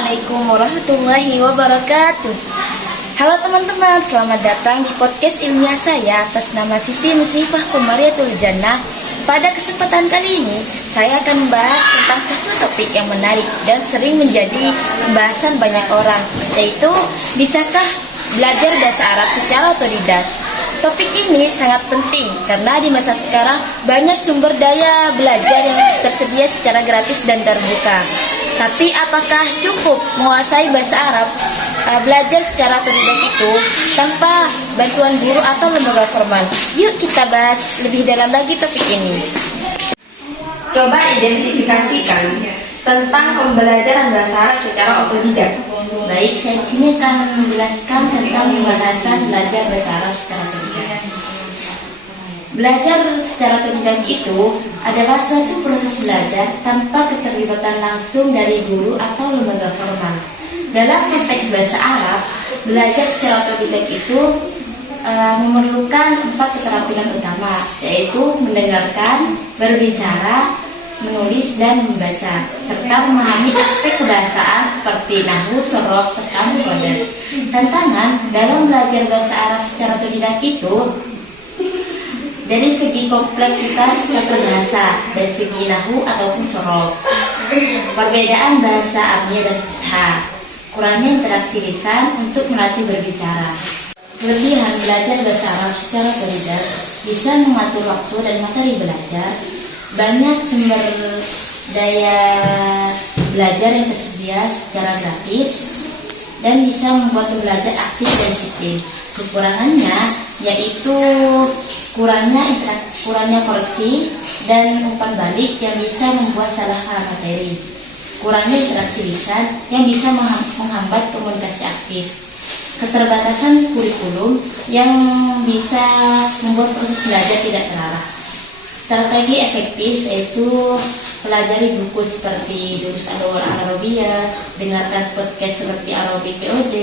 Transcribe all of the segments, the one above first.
Assalamualaikum warahmatullahi wabarakatuh. Halo teman-teman, selamat datang di podcast ilmiah saya atas nama Siti Musrifah Qomariyatul Jannah. Pada kesempatan kali ini, saya akan membahas tentang satu topik yang menarik dan sering menjadi pembahasan banyak orang, yaitu bisakah belajar bahasa Arab secara otodidak. Topik ini sangat penting karena di masa sekarang banyak sumber daya belajar yang tersedia secara gratis dan terbuka. Tapi apakah cukup menguasai bahasa Arab belajar secara otodidak itu tanpa bantuan guru atau lembaga formal? Yuk kita bahas lebih dalam lagi topik ini. Coba identifikasikan tentang pembelajaran bahasa Arab secara otodidak. Baik, saya di sini akan menjelaskan tentang pembahasan belajar bahasa Arab secara otodidak. Belajar secara otodidak itu adalah suatu proses belajar tanpa keterlibatan langsung dari guru atau lembaga formal. Dalam konteks bahasa Arab, belajar secara otodidak itu memerlukan 4 keterampilan utama, yaitu mendengarkan, berbicara, menulis dan membaca, serta memahami aspek kebahasaan seperti nahwu, shoroh, serta mufradat. Tantangan dalam belajar bahasa Arab secara otodidak itu dari segi kompleksitas kata bahasa, dari segi nahwu ataupun shoroh, perbedaan bahasa Arabia dan Fusha, kurangnya interaksi lisan untuk melatih berbicara. Kelebihan belajar bahasa Arab secara otodidak bisa mengatur waktu dan materi belajar. Banyak sumber daya belajar yang tersedia secara gratis dan bisa membuat belajar aktif dan disiplin. Kekurangannya yaitu kurangnya koreksi dan umpan balik yang bisa membuat salah paham materi. Kurangnya interaksi lisan yang bisa menghambat komunikasi aktif. Keterbatasan kurikulum yang bisa membuat proses belajar tidak terarah. Strategi efektif yaitu pelajari buku seperti Durus Al-Lughah Al-Arabiyah, dengarkan podcast seperti Arabic POD,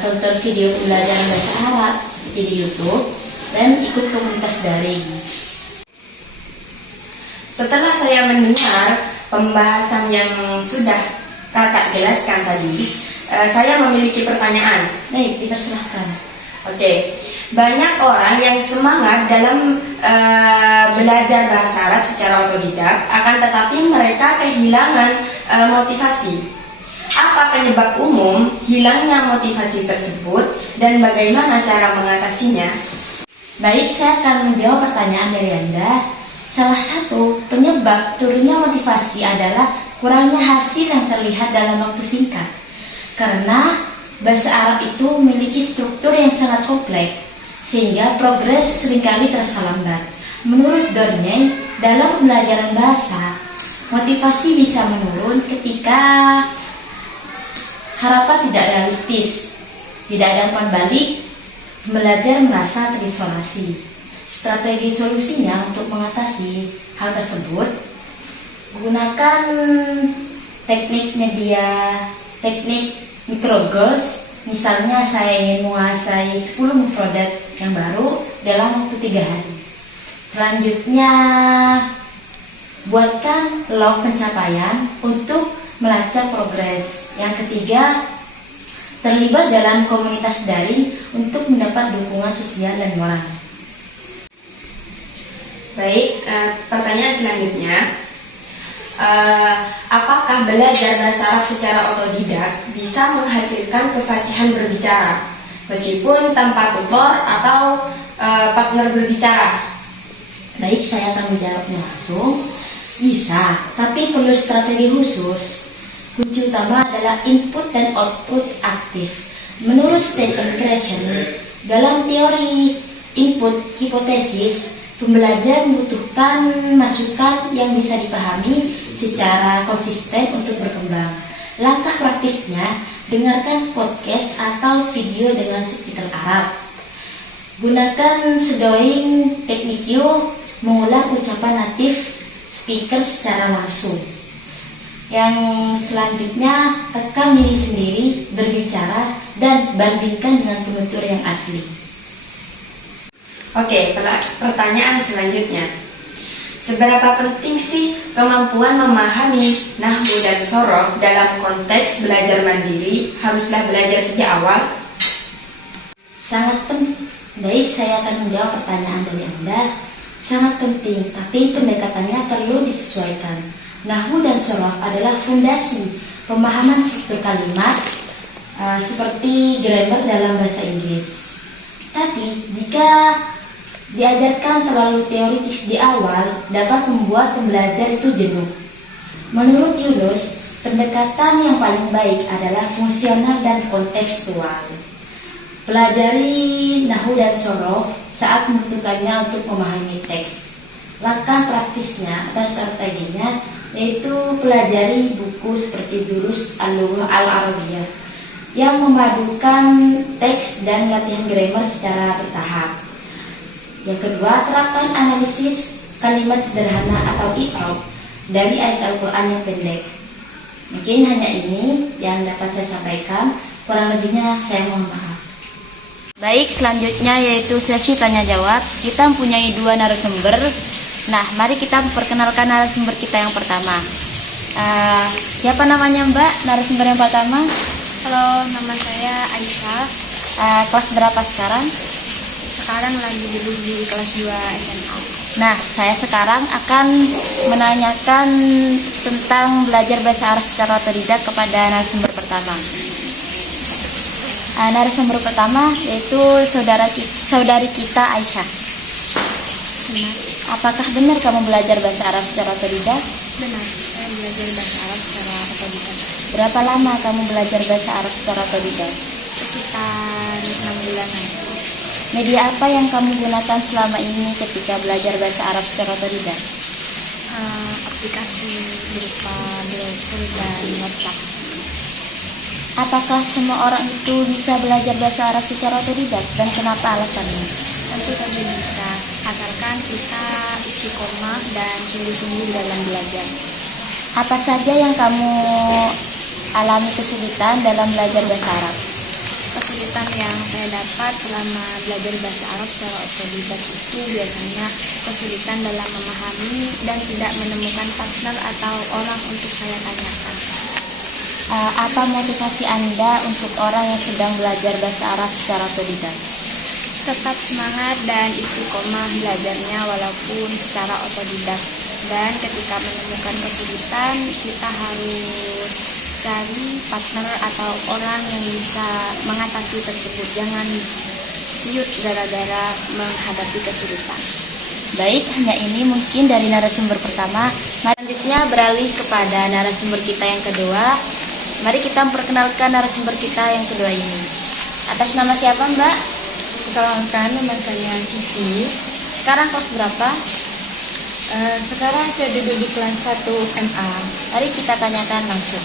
tonton video pembelajaran bahasa Arab seperti di YouTube, dan ikut komunitas daring. Setelah saya mendengar pembahasan yang sudah kakak jelaskan tadi, saya memiliki pertanyaan. Baik, dipersilahkan. Oke. Banyak orang yang semangat dalam belajar bahasa Arab secara otodidak, akan tetapi mereka kehilangan motivasi. Apa penyebab umum hilangnya motivasi tersebut dan bagaimana cara mengatasinya? Baik, saya akan menjawab pertanyaan dari Anda. Salah satu penyebab turunnya motivasi adalah kurangnya hasil yang terlihat dalam waktu singkat. Karena bahasa Arab itu memiliki struktur yang sangat kompleks, sehingga progres seringkali terasa lambat. Menurut Dorney, dalam pembelajaran bahasa, motivasi bisa menurun ketika harapan tidak realistis, tidak ada umpan balik, pembelajar merasa terisolasi. Strategi solusinya untuk mengatasi hal tersebut, gunakan teknik microgoals. Misalnya saya ingin menguasai 10 mufradat yang baru dalam waktu 3 hari. Selanjutnya, buatkan log pencapaian untuk melacak progres. Yang ketiga, terlibat dalam komunitas daring untuk mendapat dukungan sosial dan moral. Baik, pertanyaan selanjutnya. Apakah belajar bahasa Arab secara otodidak bisa menghasilkan kefasihan berbicara meskipun tanpa tutor atau partner berbicara? Baik, saya akan menjawabnya langsung. Bisa, tapi perlu strategi khusus. Kunci utama adalah input dan output aktif. Menurut Stephen Krashen, dalam teori input hipotesis, pembelajar membutuhkan masukan yang bisa dipahami secara konsisten untuk berkembang. Langkah praktisnya, dengarkan podcast atau video dengan subtitle Arab. Gunakan shadowing teknik mengulang ucapan natif speaker secara langsung. Yang selanjutnya, rekam diri sendiri berbicara dan bandingkan dengan penutur yang asli. Oke, pertanyaan selanjutnya. Seberapa penting sih kemampuan memahami nahwu dan sorof dalam konteks belajar mandiri? Haruslah belajar sejak awal. Sangat penting. Baik, saya akan menjawab pertanyaan dari Anda. Sangat penting, tapi pendekatannya perlu disesuaikan. Nahwu dan sorof adalah fondasi pemahaman struktur kalimat seperti grammar dalam bahasa Inggris. Tapi jika diajarkan terlalu teoritis di awal, dapat membuat pembelajar itu jenuh. Menurut Yunus, pendekatan yang paling baik adalah fungsional dan kontekstual. Pelajari nahwu dan sorof saat membutuhkannya untuk memahami teks. Langkah praktisnya atau strateginya yaitu pelajari buku seperti Durus Al-Lughah Al-Arabiyah yang memadukan teks dan latihan grammar secara bertahap. Yang kedua, terapkan analisis kalimat sederhana atau i'rab dari ayat Al-Quran yang pendek. Mungkin hanya ini yang dapat saya sampaikan, kurang lebihnya saya mohon maaf. Baik, selanjutnya yaitu sesi tanya jawab. Kita mempunyai 2 narasumber. Nah, mari kita perkenalkan narasumber kita yang pertama. Siapa namanya Mbak, narasumber yang pertama? Halo, nama saya Aisyah. Kelas berapa sekarang? Sekarang lagi duduk di kelas 2 SMA. Nah, saya sekarang akan menanyakan tentang belajar bahasa Arab secara otodidak kepada narasumber pertama. Narasumber pertama yaitu saudari kita Aisyah. Benar. Apakah benar kamu belajar bahasa Arab secara otodidak? Benar, saya belajar bahasa Arab secara otodidak. Berapa lama kamu belajar bahasa Arab secara otodidak? Sekitar 6 bulanan. Media apa yang kamu gunakan selama ini ketika belajar bahasa Arab secara otodidak? Aplikasi berupa browser dan WhatsApp. Apakah semua orang itu bisa belajar bahasa Arab secara otodidak dan kenapa alasannya? Tentu saja bisa, asalkan kita istiqomah dan sungguh-sungguh dalam belajar. Apa saja yang kamu alami kesulitan dalam belajar bahasa Arab? Kesulitan yang saya dapat selama belajar bahasa Arab secara otodidak itu biasanya kesulitan dalam memahami dan tidak menemukan partner atau orang untuk saya tanyakan. Apa motivasi Anda untuk orang yang sedang belajar bahasa Arab secara otodidak? Tetap semangat dan istiqomah belajarnya walaupun secara otodidak. Dan ketika menemukan kesulitan, kita harus cari partner atau orang yang bisa mengatasi tersebut. Jangan ciut gara-gara menghadapi kesulitan. Baik, hanya ini mungkin dari narasumber pertama. Selanjutnya beralih kepada narasumber kita yang kedua. Mari kita memperkenalkan narasumber kita yang kedua ini. Atas nama siapa Mbak? Perkenalkan, nama saya Kiki. Sekarang kelas berapa? Sekarang saya duduk di kelas 1 SMA. Mari kita tanyakan langsung.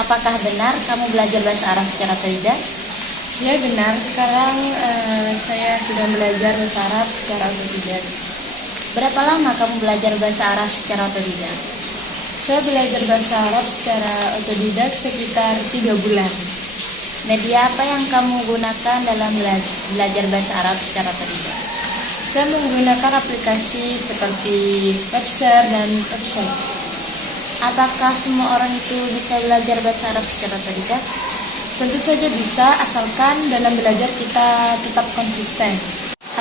Apakah benar kamu belajar bahasa Arab secara otodidak? Ya benar, sekarang saya sudah belajar bahasa Arab secara otodidak. Berapa lama kamu belajar bahasa Arab secara otodidak? Saya belajar bahasa Arab secara otodidak sekitar 3 bulan. Media apa yang kamu gunakan dalam belajar bahasa Arab secara otodidak? Saya menggunakan aplikasi seperti Webster dan website. Apakah semua orang itu bisa belajar bahasa Arab secara otodidak? Tentu saja bisa, asalkan dalam belajar kita tetap konsisten.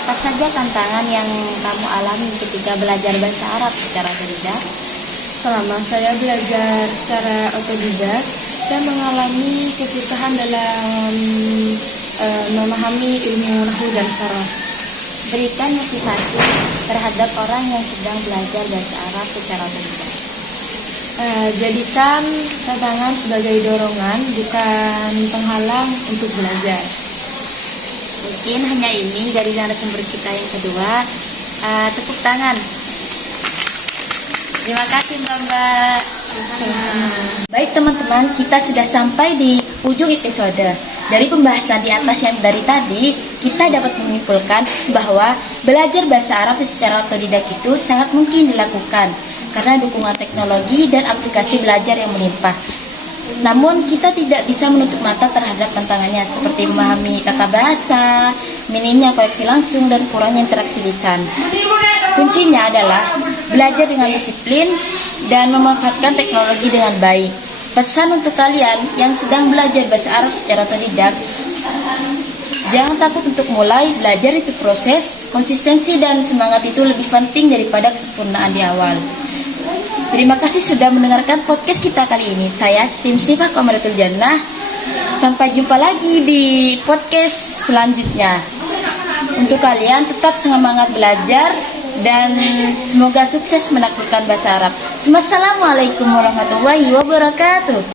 Apa saja tantangan yang kamu alami ketika belajar bahasa Arab secara otodidak? Selama saya belajar secara otodidak, saya mengalami kesusahan dalam memahami ilmu nahwu dan sorof. Berikan motivasi terhadap orang yang sedang belajar bahasa Arab secara otodidak. Jadikan tantangan sebagai dorongan, bukan penghalang untuk belajar. Mungkin hanya ini dari narasumber kita yang kedua. Tepuk tangan. Terima kasih Mbak. Baik teman-teman, kita sudah sampai di ujung episode. Dari pembahasan di atas yang dari tadi, kita dapat menyimpulkan bahwa belajar bahasa Arab secara otodidak itu sangat mungkin dilakukan karena dukungan teknologi dan aplikasi belajar yang melimpah. Namun kita tidak bisa menutup mata terhadap tantangannya seperti memahami tata bahasa, minimnya koreksi langsung dan kurangnya interaksi lisan. Kuncinya adalah belajar dengan disiplin dan memanfaatkan teknologi dengan baik. Pesan untuk kalian yang sedang belajar bahasa Arab secara otodidak, jangan takut untuk mulai. Belajar itu proses, konsistensi dan semangat itu lebih penting daripada kesempurnaan di awal. Terima kasih sudah mendengarkan podcast kita kali ini. Saya Tim Sifah Qamaratul Jannah. Sampai jumpa lagi di podcast selanjutnya. Untuk kalian tetap semangat belajar dan semoga sukses menaklukkan bahasa Arab. Wassalamualaikum warahmatullahi wabarakatuh.